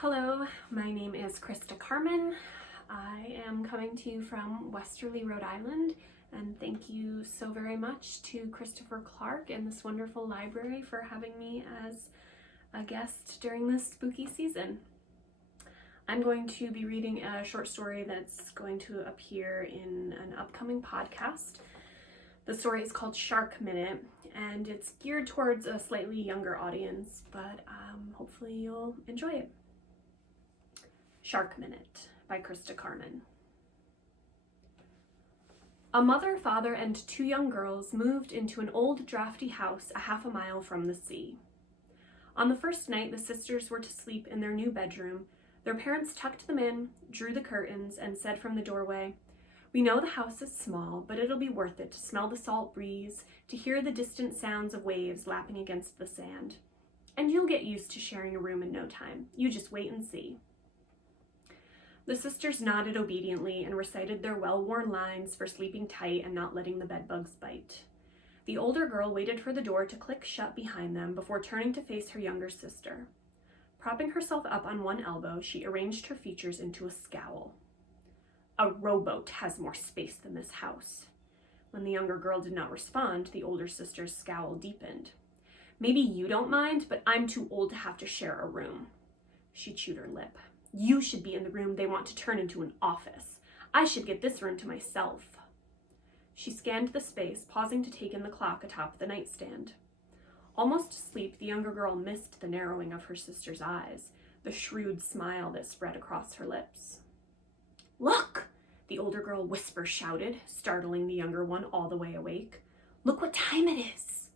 Hello, my name is Christa Carmen. I am coming to you from Westerly, Rhode Island, and thank you so very much to Christopher Clark and this wonderful library for having me as a guest during this spooky season. I'm going to be reading a short story that's going to appear in an upcoming podcast. The story is called Shark Minute, and it's geared towards a slightly younger audience, but hopefully you'll enjoy it. Shark Minute by Christa Carmen. A mother, father, and two young girls moved into an old drafty house a half a mile from the sea. On the first night, the sisters were to sleep in their new bedroom. Their parents tucked them in, drew the curtains, and said from the doorway, "We know the house is small, but it'll be worth it to smell the salt breeze, to hear the distant sounds of waves lapping against the sand. And you'll get used to sharing a room in no time. You just wait and see." The sisters nodded obediently and recited their well-worn lines for sleeping tight and not letting the bedbugs bite. The older girl waited for the door to click shut behind them before turning to face her younger sister. Propping herself up on one elbow, she arranged her features into a scowl. "A rowboat has more space than this house." When the younger girl did not respond, the older sister's scowl deepened. "Maybe you don't mind, but I'm too old to have to share a room." She chewed her lip. "You should be in the room they want to turn into an office. I should get this room to myself." She scanned the space, pausing to take in the clock atop the nightstand. Almost asleep, the younger girl missed the narrowing of her sister's eyes, the shrewd smile that spread across her lips. "Look!" the older girl whisper shouted, startling the younger one all the way awake. "Look what time it is!"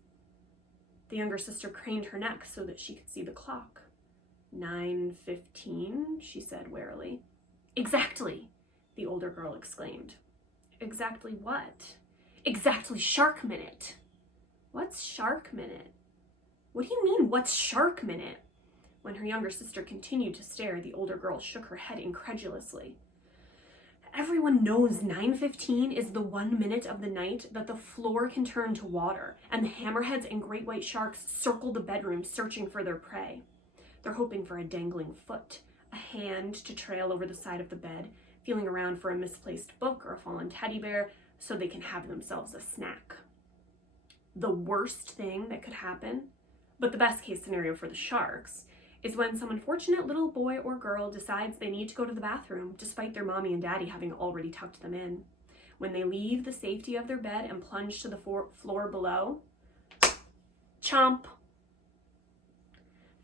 The younger sister craned her neck so that she could see the clock. 9:15, she said warily. "Exactly," the older girl exclaimed. "Exactly what?" "Exactly Shark Minute." "What's Shark Minute?" "What do you mean, what's Shark Minute?" When her younger sister continued to stare, the older girl shook her head incredulously. "Everyone knows 9:15 is the 1 minute of the night that the floor can turn to water, and the hammerheads and great white sharks circle the bedroom searching for their prey. They're hoping for a dangling foot, a hand to trail over the side of the bed, feeling around for a misplaced book or a fallen teddy bear so they can have themselves a snack. The worst thing that could happen, but the best case scenario for the sharks, is when some unfortunate little boy or girl decides they need to go to the bathroom despite their mommy and daddy having already tucked them in. When they leave the safety of their bed and plunge to the floor below, chomp!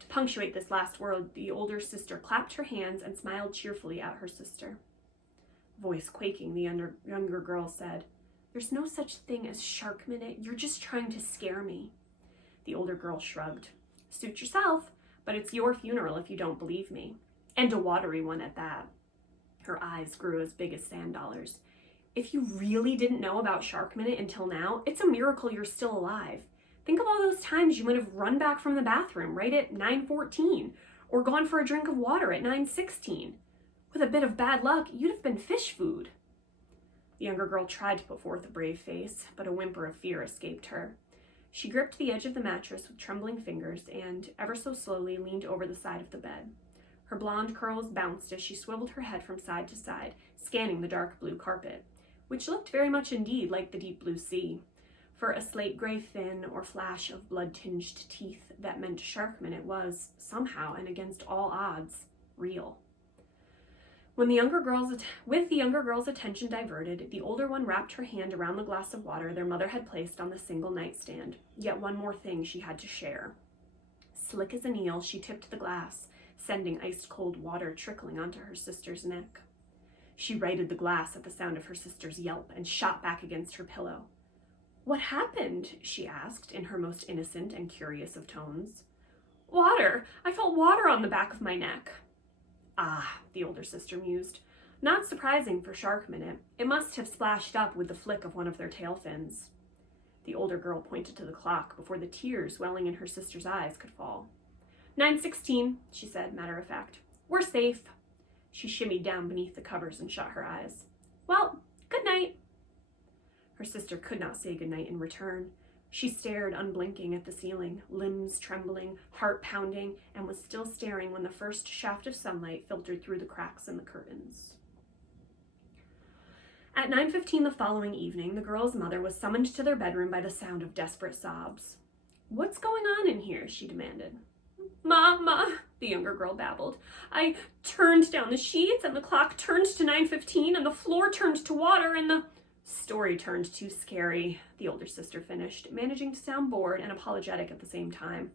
To punctuate this last word, the older sister clapped her hands and smiled cheerfully at her sister. Voice quaking, the younger girl said, "There's no such thing as Shark Minute. You're just trying to scare me." The older girl shrugged. "Suit yourself, but it's your funeral if you don't believe me. And a watery one at that." Her eyes grew as big as sand dollars. "If you really didn't know about Shark Minute until now, it's a miracle you're still alive. Think of all those times you might have run back from the bathroom right at 9:14, or gone for a drink of water at 9:16. With a bit of bad luck, you'd have been fish food." The younger girl tried to put forth a brave face, but a whimper of fear escaped her. She gripped the edge of the mattress with trembling fingers and, ever so slowly, leaned over the side of the bed. Her blonde curls bounced as she swiveled her head from side to side, scanning the dark blue carpet, which looked very much indeed like the deep blue sea. For a slate gray fin or flash of blood-tinged teeth that meant Shark Minute was, somehow and against all odds, real. With the younger girl's attention diverted, the older one wrapped her hand around the glass of water their mother had placed on the single nightstand. Yet one more thing she had to share. Slick as an eel, she tipped the glass, sending ice-cold water trickling onto her sister's neck. She righted the glass at the sound of her sister's yelp and shot back against her pillow. "What happened?" she asked in her most innocent and curious of tones. "Water! I felt water on the back of my neck." "Ah," the older sister mused. "Not surprising for Shark Minute. It must have splashed up with the flick of one of their tail fins." The older girl pointed to the clock before the tears welling in her sister's eyes could fall. 9:16, she said, matter of fact. "We're safe." She shimmied down beneath the covers and shut her eyes. "Well, good night." Her sister could not say goodnight in return. She stared unblinking at the ceiling, limbs trembling, heart pounding, and was still staring when the first shaft of sunlight filtered through the cracks in the curtains. At 9:15 the following evening, the girl's mother was summoned to their bedroom by the sound of desperate sobs. "What's going on in here?" she demanded. "Ma," the younger girl babbled. "I turned down the sheets and the clock turned to 9:15 and the floor turned to water and the..." "Story turned too scary," the older sister finished, managing to sound bored and apologetic at the same time.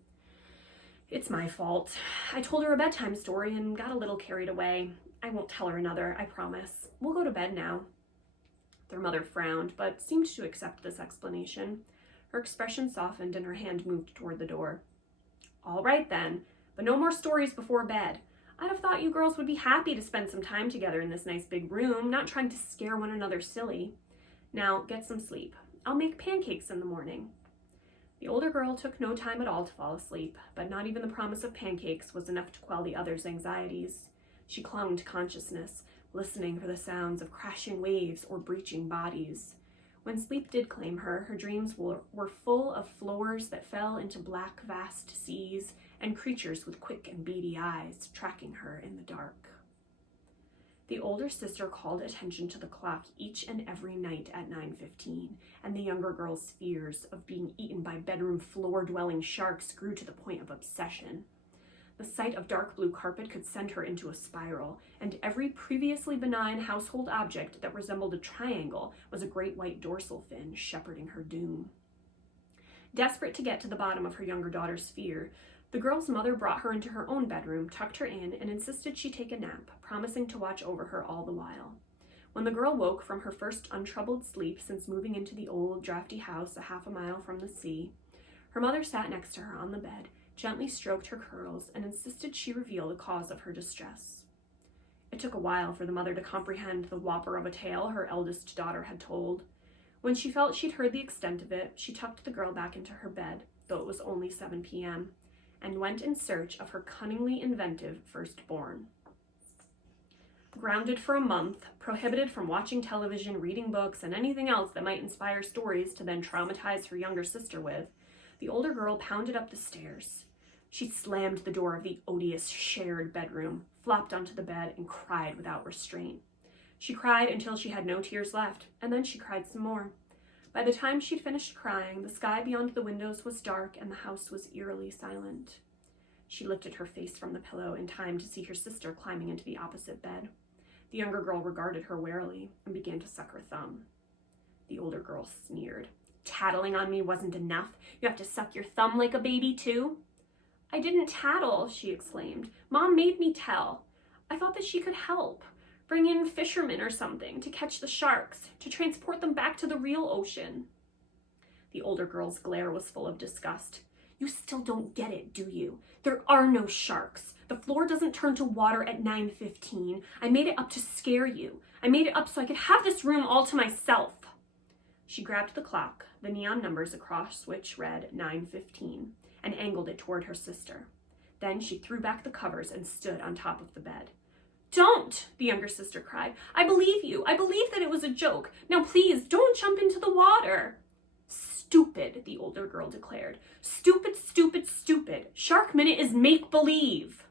"It's my fault. I told her a bedtime story and got a little carried away. I won't tell her another, I promise. We'll go to bed now." Their mother frowned, but seemed to accept this explanation. Her expression softened and her hand moved toward the door. "All right then, but no more stories before bed. I'd have thought you girls would be happy to spend some time together in this nice big room, not trying to scare one another silly. Now get some sleep. I'll make pancakes in the morning." The older girl took no time at all to fall asleep, but not even the promise of pancakes was enough to quell the other's anxieties. She clung to consciousness, listening for the sounds of crashing waves or breaching bodies. When sleep did claim her, her dreams were full of floors that fell into black, vast seas and creatures with quick and beady eyes tracking her in the dark. The older sister called attention to the clock each and every night at 9:15, and the younger girl's fears of being eaten by bedroom floor-dwelling sharks grew to the point of obsession. The sight of dark blue carpet could send her into a spiral, and every previously benign household object that resembled a triangle was a great white dorsal fin shepherding her doom. Desperate to get to the bottom of her younger daughter's fear, the girl's mother brought her into her own bedroom, tucked her in, and insisted she take a nap, promising to watch over her all the while. When the girl woke from her first untroubled sleep since moving into the old, drafty house a half a mile from the sea, her mother sat next to her on the bed, gently stroked her curls, and insisted she reveal the cause of her distress. It took a while for the mother to comprehend the whopper of a tale her eldest daughter had told. When she felt she'd heard the extent of it, she tucked the girl back into her bed, though it was only 7 p.m., and went in search of her cunningly inventive firstborn. Grounded for a month, prohibited from watching television, reading books, and anything else that might inspire stories to then traumatize her younger sister with, the older girl pounded up the stairs. She slammed the door of the odious shared bedroom, flopped onto the bed, and cried without restraint. She cried until she had no tears left, and then she cried some more. By the time she'd finished crying, the sky beyond the windows was dark and the house was eerily silent. She lifted her face from the pillow in time to see her sister climbing into the opposite bed. The younger girl regarded her warily and began to suck her thumb. The older girl sneered. "Tattling on me wasn't enough. You have to suck your thumb like a baby, too?" "I didn't tattle," she exclaimed. "Mom made me tell. I thought that she could help. Bring in fishermen or something to catch the sharks, to transport them back to the real ocean." The older girl's glare was full of disgust. "You still don't get it, do you? There are no sharks. The floor doesn't turn to water at 9:15. I made it up to scare you. I made it up so I could have this room all to myself." She grabbed the clock, the neon numbers across which read 9:15, and angled it toward her sister. Then she threw back the covers and stood on top of the bed. "Don't!" the younger sister cried. "I believe you. I believe that it was a joke. Now please, don't jump into the water." "Stupid," the older girl declared. "Stupid, stupid, stupid. Shark Minute is make-believe."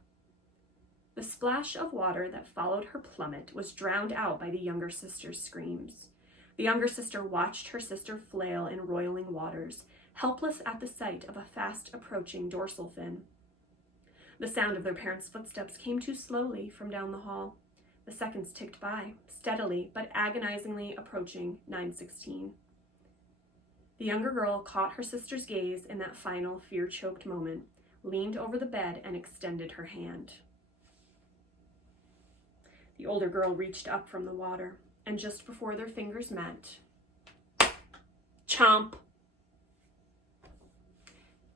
The splash of water that followed her plummet was drowned out by the younger sister's screams. The younger sister watched her sister flail in roiling waters, helpless at the sight of a fast-approaching dorsal fin. The sound of their parents' footsteps came too slowly from down the hall. The seconds ticked by, steadily but agonizingly approaching 9:16. The younger girl caught her sister's gaze in that final fear-choked moment, leaned over the bed, and extended her hand. The older girl reached up from the water, and just before their fingers met, chomp!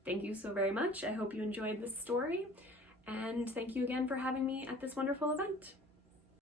Thank you so very much. I hope you enjoyed this story, and thank you again for having me at this wonderful event.